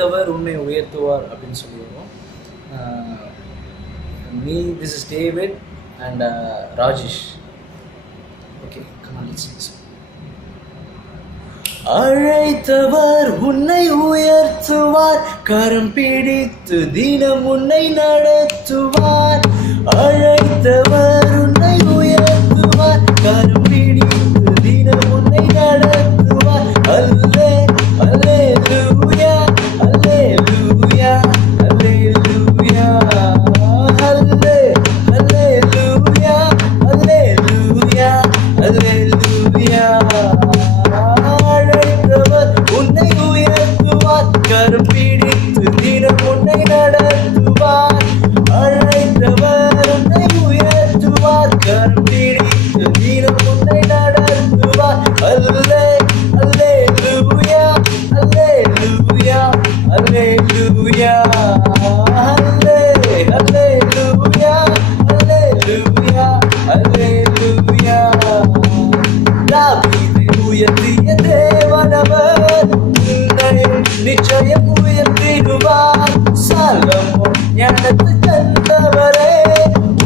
அழைத்தவர் உன்னை உயர்த்துவார் அப்படின்னு சொல்லுவோம். This is David and Rajesh. Okay, come on, let's sing this. அழைத்தவர் உன்னை உயர்த்துவார், கரம் பிடித்து தினம் உன்னை நடத்துவார். அழைத்தவர் உன்னை உயர்த்துவார், கரம் பிடித்து தினம் உன்னை நடத்துவார். அல்லே அல்லேலூயா அல்லேலூயா அல்லேலூயா அல்லே அல்லேலூயா அல்லேலூயா அல்லேலூயா. உன்னை உயர்த்துவார், கரம் பிடித்து தினம் உன்னை நடத்துவார். அழைத்தவர் உன்னை உயர்த்துவார், கரம் பிடித்து தினம் உன்னை நடத்துவார். அல்லே அல்லேலூயா அல்லேலூயா அல்லேலூயா அல்லே அல்லேலூயா அல்லேலூயா அல்லேலூயா. தாவீதை உயர்த்திய தேவனவர் உன்னையும் நிச்சயம் உயர்த்திடுவார். சாலமோன் ஞானத்தை தந்தவரே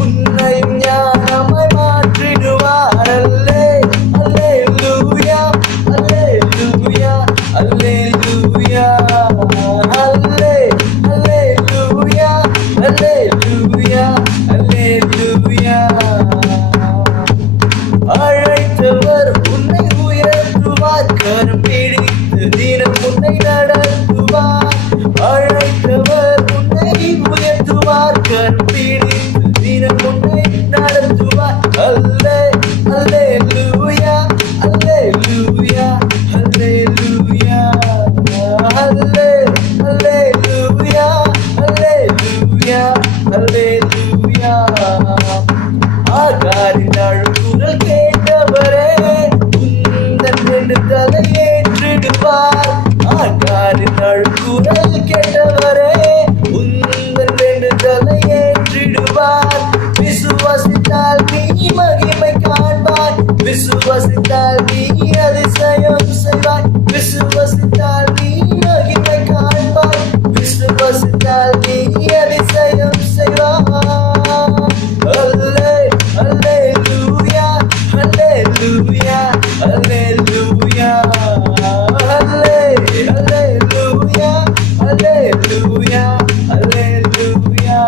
உன்னையும் ஞானமாய் மாற்றிடுவார். அல்லே அல்லேலூயா அல்லேலூயா அல்லேலூயா அல்லே அல்லேலூயா அல்லேலூயா அல்லேலூயா. அழைத்தவர் உன்னை உயர்த்துவார், கரம் பிடித்து தினம் உன்னை நடத்துவார். அழைத்தவர் உன்னை உயர்த்துவார், கரம் பிடித்து தினம் உன்னை நடத்துவார். அல்லே அல்லேலூயா அல்லேலூயா அல்லேலூயா அல்லே அல்லேலூயா அல்லேலூயா அல்லேலூயா. ஆகாரின் அழுகுரல் கேட்டவரே உந்தன் வேண்டுதலை ஏற்றிடுவார். ஆகாரின் அழுகுரல் கேட்டவரே உந்தன் வேண்டுதலை ஏற்றிடுவார். விசுவாசித்தால் நீ மகிமை காண்பாய், விசுவாசித்தால் நீ அதிசயம் செய்வாய். விசுவாசித்தால் நீ மகிமை காண்பாய், விசுவாசித்தால் நீ அதிசயம் செய்வாய். அல்லே அல்லேலூயா அல்லேலூயா அல்லேலூயா அல்லே அல்லேலூயா அல்லேலூயா அல்லேலூயா.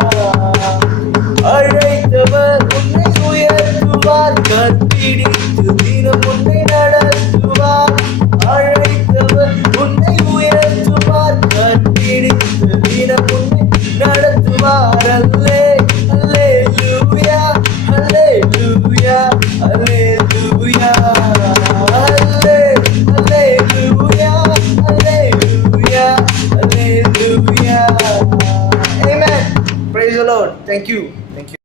அழைத்தவர் உன்னை உயர்த்துவார், கரம் பிடித்து தினம் உன்னை நடத்துவார். அழைத்தவர் உன்னை உயர்த்துவார், கரம் பிடித்து தினம் உன்னை நடத்துவார். அல்லே அல்லேலூயா அல்லேலூயா அல்லேலூயா அல்லே அல்லேலூயா அல்லேலூயா அல்லேலூயா. Amen. Praise the Lord. Thank you.